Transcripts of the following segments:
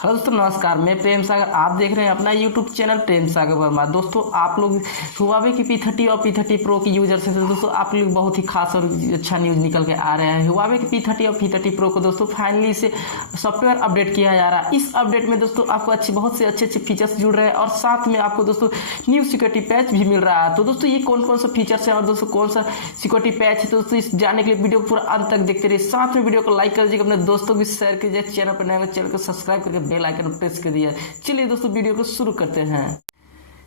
Hello दोस्तों, नमस्कार। मैं प्रेम सागर, आप देख रहे हैं अपना यूट्यूब चैनल प्रेम सागर वर्मा। दोस्तों, आप लोग Huawei की P30 और P30 Pro की यूजर्स हैं। दोस्तों, आप लोग बहुत ही खास और अच्छा न्यूज़ निकल के आ रहे हैं। Huawei की P30 और P30 Pro को दोस्तों फाइनली से सॉफ्टवेयर अपडेट किया जा रहा है। इस अपडेट में दोस्तों आपको बहुत से अच्छे फीचर्स जुड़ रहे हैं और साथ में आपको दोस्तों न्यू सिक्योरिटी पैच भी मिल रहा है। तो दोस्तों, ये कौन कौन सा फीचर्स है और दोस्तों कौन सा सिक्योरिटी पैच है, दोस्तों इस जानने के लिए वीडियो को पूरा अंत तक देखते रहिए। साथ में वीडियो को लाइक कर दीजिएगा, अपने दोस्तों को शेयर कीजिए। चैनल पर नए चैनल को सब्सक्राइब करके बेल आइकन प्रेस कर दिया। चलिए दोस्तों, वीडियो को शुरू करते हैं।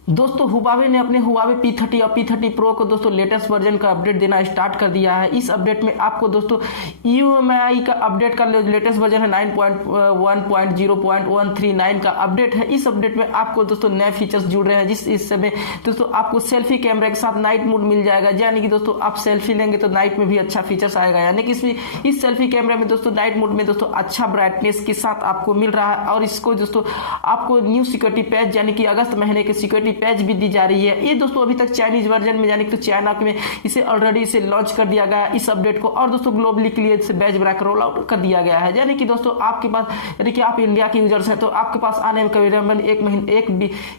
दोस्तों, Huawei ने अपने Huawei P30 और P30 Pro को दोस्तों लेटेस्ट वर्जन का अपडेट देना स्टार्ट कर दिया है। इस अपडेट में आपको दोस्तों EMIU का अपडेट का लेटेस्ट वर्जन है 9.1.0.139 का अपडेट है। इस अपडेट में आपको दोस्तों नए फीचर्स जुड़ रहे हैं, इस समय दोस्तों आपको सेल्फी कैमरा के साथ नाइट मोड मिल जाएगा। यानी कि दोस्तों आप सेल्फी लेंगे तो नाइट में भी अच्छा फीचर्स आएगा। यानी कि इस सेल्फी कैमरा में दोस्तों नाइट मोड में दोस्तों अच्छा ब्राइटनेस के साथ आपको मिल रहा है। और इसको दोस्तों आपको न्यू सिक्योरिटी पैच यानी कि अगस्त महीने के सिक्योरिटी पैच भी दी जा रही है। ये दोस्तों अभी तक चाइनीज वर्जन में यानी कि तो चाइना में इसे ऑलरेडी इसे लॉन्च कर दिया गया है इस अपडेट को। और दोस्तों ग्लोबली के लिए इसे बैच बनाकर रोल आउट कर दिया गया है। यानी कि दोस्तों आपके पास, यानी कि आप इंडिया के यूजर्स हैं तो आपके पास आने में करीबन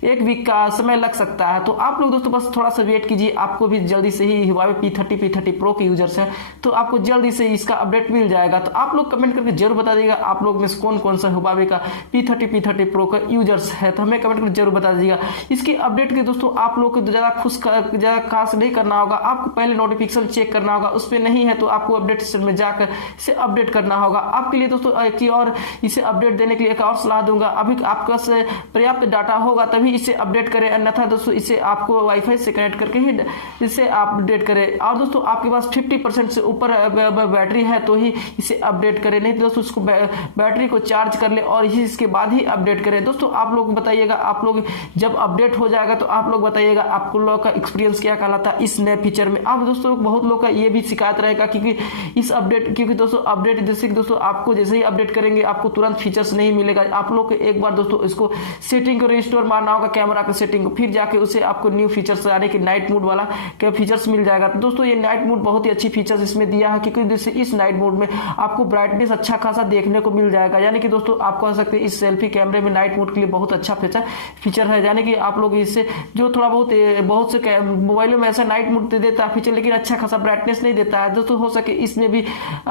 एक वीक का समय लग सकता है। तो आप लोग दोस्तों बस थोड़ा सा वेट कीजिए। आपको भी जल्दी से ही Huawei P30 Pro के यूजर्स हैं तो आपको जल्दी से इसका अपडेट मिल जाएगा। तो आप लोग कमेंट करके जरूर बता दीजिएगा आप लोग में कौन कौन सा Huawei का P30 Pro का यूजर्स है। तो हमें कमेंट करके जरूर बता दीजिएगा। इसके अपडेट के दोस्तों आप लोग को ज्यादा खास नहीं करना होगा। आपको पहले नोटिफिकेशन चेक करना होगा, उस पर नहीं है तो आपको अपडेट सिस्टम में जाकर इसे अपडेट करना होगा। आपके लिए दोस्तों और इसे अपडेट देने के लिए एक और सलाह दूंगा, अभी आपका से पर्याप्त डाटा होगा तभी इसे अपडेट करें, अन्यथा दोस्तों इसे आपको वाईफाई से कनेक्ट करके ही इसे अपडेट करें। और दोस्तों आपके पास 50% से ऊपर बैटरी है तो ही इसे अपडेट करें, नहीं तो दोस्तों उसको बैटरी को चार्ज कर ले और इसके बाद ही अपडेट करें। दोस्तों आप लोग बताइएगा, आप लोग जब अपडेट हो जाएगा तो आप लोग बताइएगा आपको लोग का एक्सपीरियंस क्या कहलाता है इस नए फीचर में। अब दोस्तों बहुत लोग का ये भी शिकायत रहेगा क्योंकि इस अपडेट दोस्तों अपडेट जैसे कि दोस्तों आपको जैसे ही अपडेट करेंगे आपको तुरंत फीचर्स नहीं मिलेगा। आप लोग को एक बार दोस्तों इसको सेटिंग को रिस्टोर मारना होगा, कैमरा के सेटिंग को, फिर जाके उसे आपको न्यू फीचर्स यानी कि नाइट मोड वाला क्या फीचर्स मिल जाएगा। तो दोस्तों ये नाइट मोड बहुत ही अच्छी फीचर्स इसमें दिया है क्योंकि जैसे इस नाइट मोड में आपको ब्राइटनेस अच्छा खासा देखने को मिल जाएगा। यानी कि दोस्तों आप कह सकते हैं इस सेल्फी कैमरे में नाइट मोड के लिए बहुत अच्छा फीचर है। यानी कि आप लोग इससे जो थोड़ा बहुत से मोबाइलों में ऐसा नाइट मोड देता है फीचर, लेकिन अच्छा खासा ब्राइटनेस नहीं देता है दोस्तों। हो सके इसमें भी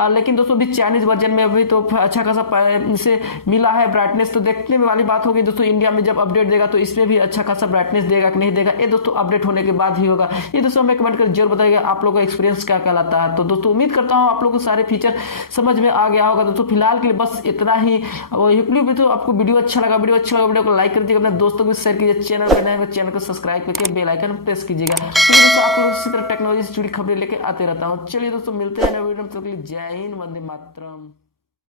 लेकिन दोस्तों भी चाइनीज वर्जन में अभी तो अच्छा खासा इसे मिला है ब्राइटनेस। तो देखने में वाली बात होगी दोस्तों इंडिया में जब अपडेट देगा तो इसमें भी अच्छा खासा ब्राइटनेस देगा कि नहीं देगा, ये दोस्तों अपडेट होने के बाद ही होगा। ये दोस्तों हमें कमेंट कर जरूर बताइएगा आप लोगों का एक्सपीरियंस क्या कहलाता है। तो दोस्तों उम्मीद करता हूँ आप लोगों को सारे फीचर समझ में आ गया होगा। दोस्तों फिलहाल के लिए बस इतना ही। भी तो आपको वीडियो अच्छा लगा वीडियो को लाइक कर दीजिएगा, अपने दोस्तों को शेयर कीजिए, चैनल को सब्सक्राइब करके बेल आइकन प्रेस कीजिएगा। तो दोस्तों आप लोग इसी तरह टेक्नोलॉजी से जुड़ी खबरें लेके आते रहता हूँ। चलिए दोस्तों मिलते हैं नए वीडियो में, तो जय हिंद, वंदे मातरम।